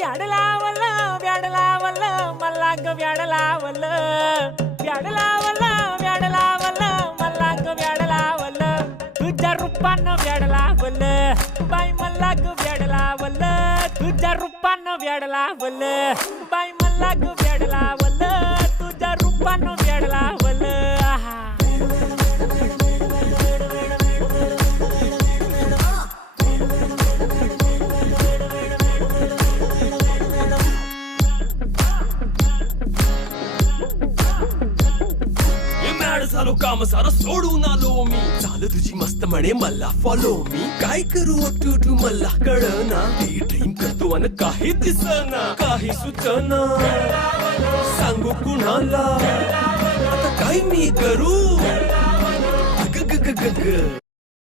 व्याड लावलं व्याड लावलं मला ग व्याड लावलं व्याड लावलं व्याड लावलं मला ग व्याड लावलं तुझ्या रूपानं व्याड लावलं बाई मला ग व्याड लावलं तुझ्या रूपानं व्याड लावलं बाई मला ग व्याड लावलं तुझ्या रूपानं व्याड लावलं आहा झालो काम सारं सोडून आलो मी झालं तुझी मस्त म्हणे मला फॉलो मी काय करू टू मला कळना ती ड्रीम करतो आणि काही दिसना काही सुचना सांगू कुणाला आता काय मी करू ग ग ग ग ग